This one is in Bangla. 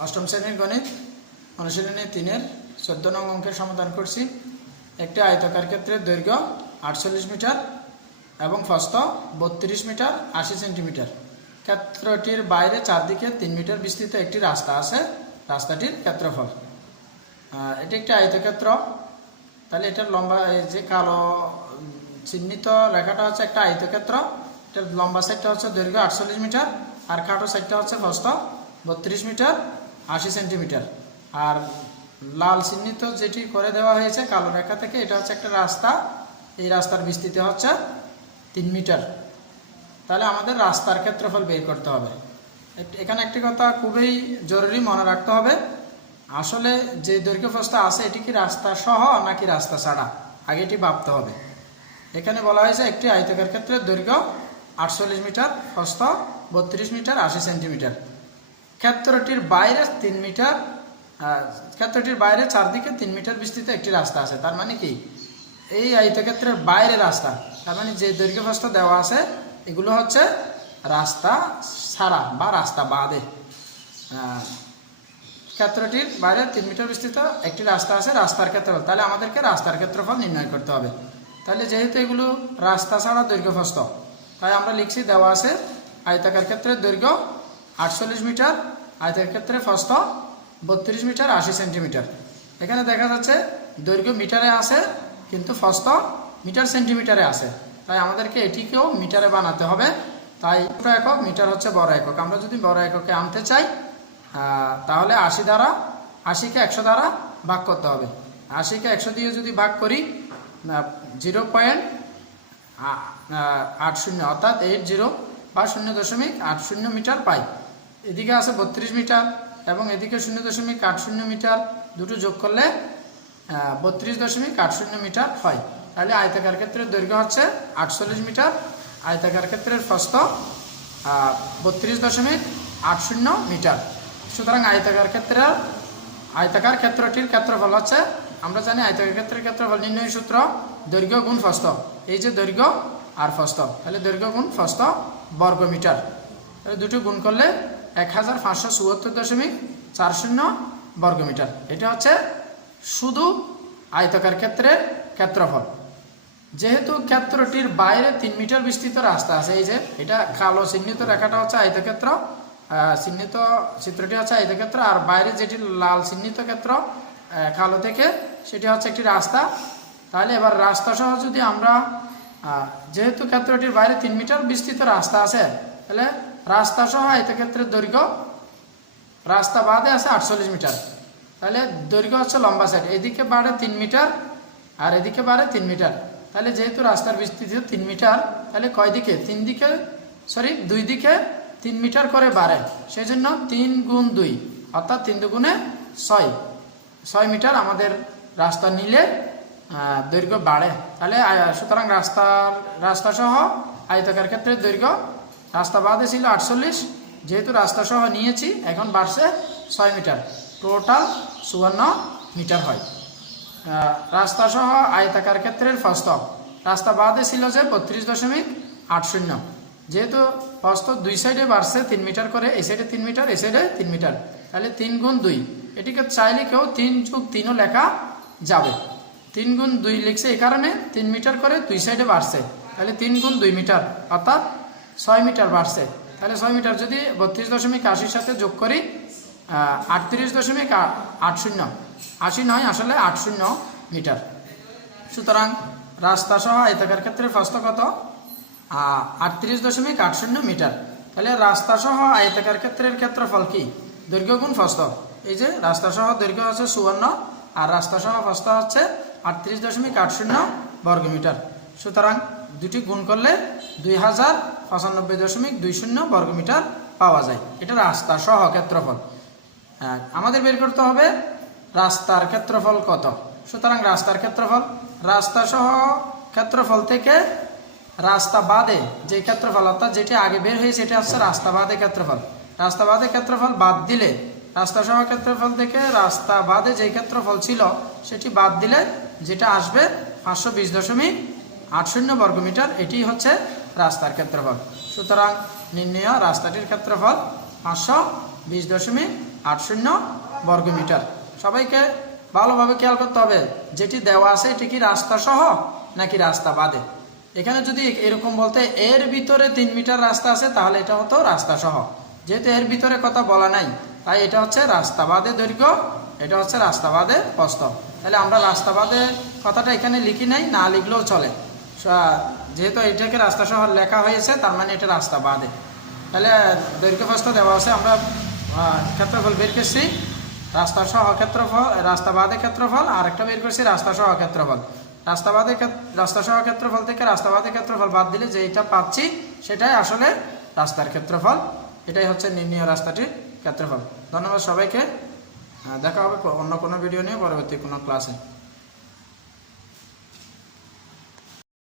অষ্টম শ্রেণির গণিত অনুশীলনী তিনের চোদ্দ নং অঙ্কের সমাধান করছি। একটি আয়তাকার ক্ষেত্রে দৈর্ঘ্য আটচল্লিশ মিটার এবং ফস্ত বত্রিশ মিটার আশি সেন্টিমিটার। ক্ষেত্রটির বাইরে চারদিকে তিন মিটার বিস্তৃত একটি রাস্তা আছে, রাস্তাটির ক্ষেত্রফল। এটি একটি আয়তক্ষেত্র। তাহলে এটার লম্বা, এই যে কালো চিহ্নিত লেখাটা হচ্ছে একটা আয়তক্ষেত্র। এটার লম্বা সাইডটা হচ্ছে দৈর্ঘ্য আটচল্লিশ মিটার আর খাটো সাইডটা হচ্ছে ফস্ত বত্রিশ মিটার, আশি সেন্টিমিটার। আর লাল চিহ্নিত যেটি করে দেওয়া হয়েছে কালো রেখা থেকে, এটা হচ্ছে একটা রাস্তা। এই রাস্তার বিস্তৃতি হচ্ছে তিন মিটার। তাহলে আমাদের রাস্তার ক্ষেত্রফল বের করতে হবে। এখানে একটি কথা খুবই জরুরি মনে রাখতে হবে। আসলে যে দৈর্ঘ্য প্রস্থ আছে, এটি কি রাস্তা সহ নাকি রাস্তা ছাড়া? আগে এটি ভাবতে হবে। এখানে বলা হয়েছে একটি আয়তকার ক্ষেত্রে দৈর্ঘ্য আটচল্লিশ মিটার, প্রস্থ বত্রিশ মিটার, আশি সেন্টিমিটার। ক্ষেত্রটির বাইরে তিন মিটার ক্ষেত্রটির বাইরে চারদিকে তিন মিটার বিস্তৃত একটি রাস্তা আছে। তার মানে কি? এই আয়তক্ষেত্রের বাইরে রাস্তা। তার মানে যে দৈর্ঘ্য প্রস্থ দেওয়া আছে, এগুলো হচ্ছে রাস্তা ছাড়া বা রাস্তা বাদে। ক্ষেত্রটির বাইরে তিন মিটার বিস্তৃত একটি রাস্তা আছে, রাস্তার ক্ষেত্রফল। তাহলে আমাদেরকে রাস্তার ক্ষেত্রফল নির্ণয় করতে হবে। তাহলে যেহেতু এগুলো রাস্তা ছাড়া দৈর্ঘ্য প্রস্থ তাই আমরা লিখছি দেওয়া আছে আয়তাকার ক্ষেত্রের দৈর্ঘ্য আটচল্লিশ মিটার আয়তাকার এক্ষেত্রে প্রস্থ বত্রিশ মিটার, আশি সেন্টিমিটার। এখানে দেখা যাচ্ছে দৈর্ঘ্য মিটারে আছে, কিন্তু প্রস্থ মিটার সেন্টিমিটারে আছে। তাই আমাদেরকে এটিকেও মিটারে বানাতে হবে। তাই ছোট একক, মিটার হচ্ছে বড় একক। আমরা যদি বড় এককে আনতে চাই তাহলে আশি দ্বারা, আশিকে একশো দ্বারা ভাগ করতে হবে। আশিকে একশো দিয়ে যদি ভাগ করি জিরো পয়েন্ট আট শূন্য, অর্থাৎ এইট জিরো বা শূন্য দশমিক আট শূন্য মিটার পাই। এদিকে আছে বত্রিশ মিটার এবং এদিকে শূন্য দশমিক আট শূন্য মিটার দুটো যোগ করলে বত্রিশ দশমিক আট শূন্য মিটার হয়। তাহলে আয়তাকার ক্ষেত্রের দৈর্ঘ্য হচ্ছে আটচল্লিশ মিটার, আয়তাকার ক্ষেত্রের প্রস্থ বত্রিশ দশমিক আট শূন্য মিটার। সুতরাং আয়তাকার ক্ষেত্রের, আয়তাকার ক্ষেত্রটির ক্ষেত্রফল হচ্ছে, আমরা জানি আয়তাকার ক্ষেত্রের ক্ষেত্রফল নির্ণয় সূত্র, দৈর্ঘ্য গুণ ফস্ত এই যে দৈর্ঘ্য আর ফস্ত তাহলে দৈর্ঘ্য গুণ ফস্ত বর্গ মিটার দুটো গুণ করলে এক হাজার পাঁচশো চুয়াত্তর দশমিক চার শূন্য বর্গ মিটার এটা হচ্ছে শুধু আয়তাকার ক্ষেত্রের ক্ষেত্রফল। যেহেতু ক্ষেত্রটির বাইরে তিন মিটার বিস্তৃত রাস্তা আছে, এই যে এটা কালো চিহ্নিত রেখাটা হচ্ছে আয়তক্ষেত্র চিহ্নিত চিত্রটি হচ্ছে আয়তক্ষেত্র, আর বাইরে যেটি লাল চিহ্নিত ক্ষেত্র কালো থেকে সেটি হচ্ছে একটি রাস্তা। তাহলে এবার রাস্তা সহ যদি আমরা যেহেতু ক্ষেত্রটির বাইরে তিন মিটার বিস্তৃত রাস্তা আছে তাহলে রাস্তা সহ আয়তক্ষেত্রের দৈর্ঘ্য, রাস্তা বাদে আছে আটচল্লিশ মিটার। তাহলে দৈর্ঘ্য হচ্ছে লম্বা সাইড এদিকে বাড়ে তিন মিটার আর এদিকে বাড়ে তিন মিটার। তাহলে যেহেতু রাস্তার বিস্তৃতি তিন মিটার, তাহলে কয় দিকে? তিন দিকে সরি দুই দিকে তিন মিটার করে বাড়ে। সেই জন্য তিন গুণ দুই, অর্থাৎ তিন দুগুণে ছয়। ছয় মিটার আমাদের রাস্তা নিলে দৈর্ঘ্য বাড়ে। তাহলে সুতরাং রাস্তার, রাস্তা সহ আয়তাকার ক্ষেত্রে দৈর্ঘ্য রাস্তা বাদে ছিল আটচল্লিশ, যেহেতু রাস্তা সহ নিয়েছি, এখন বাড়ছে ছয় মিটার। টোটাল চুয়ান্ন মিটার হয়। রাস্তা সহ আয়তাকার ক্ষেত্রের ফস্ত রাস্তা বাদে ছিল যে বত্রিশ দশমিক আট শূন্য। যেহেতু ফস্ত দুই সাইডে বাড়ছে তিন মিটার করে, এই সাইডে তিন মিটার, এই সাইডে তিন মিটার। তাহলে তিন গুণ দুই। এটিকে চাইলে কেউ তিন যুগ তিনও লেখা যাবে। তিন গুণ দুই লিখছে এই কারণে, তিন মিটার করে দুই সাইডে বাড়ছে। তাহলে তিন গুণ দুই মিটার, অর্থাৎ ছয় মিটার বাড়ছে। তাহলে ছয় মিটার যদি বত্রিশ দশমিক আশির সাথে যোগ করি আটত্রিশ দশমিক আট শূন্য। আশি নয় আসলে আট শূন্য মিটার। সুতরাং রাস্তা সহ আয়তাকার ক্ষেত্রে প্রস্থ কত? আটত্রিশ দশমিক আট শূন্য মিটার। তাহলে রাস্তা সহ আয়তাকার ক্ষেত্রের ক্ষেত্রফল কি? দৈর্ঘ্য গুণ প্রস্থ। এই যে রাস্তা সহ দৈর্ঘ্য হচ্ছে সুবর্ণ আর রাস্তা সহ প্রস্থ হচ্ছে আটত্রিশ দশমিক আট শূন্য বর্গ মিটার সুতরাং দুটি গুণ করলে দুই হাজার পঁচানব্বই দশমিক দুই শূন্য বর্গ মিটার পাওয়া যায়। এটা রাস্তা সহ ক্ষেত্রফল। হ্যাঁ, আমাদের বের করতে হবে রাস্তার ক্ষেত্রফল কত? সুতরাং রাস্তার ক্ষেত্রফল রাস্তা সহ ক্ষেত্রফল থেকে রাস্তা বাদে যে ক্ষেত্রফল অর্থাৎ যেটি আগে বের হয়েছে সেটা হচ্ছে রাস্তা বাদে ক্ষেত্রফল। রাস্তা বাদে ক্ষেত্রফল বাদ দিলে রাস্তা সহ ক্ষেত্রফল থেকে রাস্তা বাদে যে ক্ষেত্রফল ছিল সেটি বাদ দিলে যেটা আসবে পাঁচশো বিশ দশমিক আট শূন্য বর্গমিটার এটি হচ্ছে রাস্তার ক্ষেত্রফল। সুতরাং নির্ণয় রাস্তাটির ক্ষেত্রফল পাঁচশো বিশ দশমিক আট শূন্য বর্গ মিটার। সবাইকে ভালোভাবে খেয়াল করতে হবে, যেটি দেওয়া আছে এটি কি রাস্তা সহ নাকি রাস্তা বাদে? এখানে যদি এরকম বলতে এর ভিতরে তিন মিটার রাস্তা আছে, তাহলে এটা হতো রাস্তা সহ। যেহেতু এর ভিতরে কথা বলা নাই, তাই এটা হচ্ছে রাস্তা বাদে দৈর্ঘ্য, এটা হচ্ছে রাস্তা বাদে প্রস্তাব তাহলে আমরা রাস্তা বাদে কথাটা এখানে লিখি নাই, না লিখলেও চলে। যেহেতু এটাকে রাস্তা সহ লেখা হয়েছে, তার মানে এটা রাস্তা বাদে। তাহলে দৈর্ঘ্য প্রস্থ দেওয়া আছে, আমরা ক্ষেত্রফল বের করছি। রাস্তা সহ ক্ষেত্রফল, রাস্তা বাদে ক্ষেত্রফল, আর একটা বের করছি রাস্তা সহ ক্ষেত্রফল। রাস্তা বাদে ক্ষেত- রাস্তা সহ ক্ষেত্রফল থেকে রাস্তা বাদে ক্ষেত্রফল বাদ দিলে যেটা পাচ্ছি, সেটাই আসলে রাস্তার ক্ষেত্রফল। এটাই হচ্ছে নির্ণীয় রাস্তাটির ক্ষেত্রফল। ধন্যবাদ সবাইকে। দেখা হবে অন্য কোনো ভিডিও নিয়ে, পরবর্তী কোনো ক্লাসে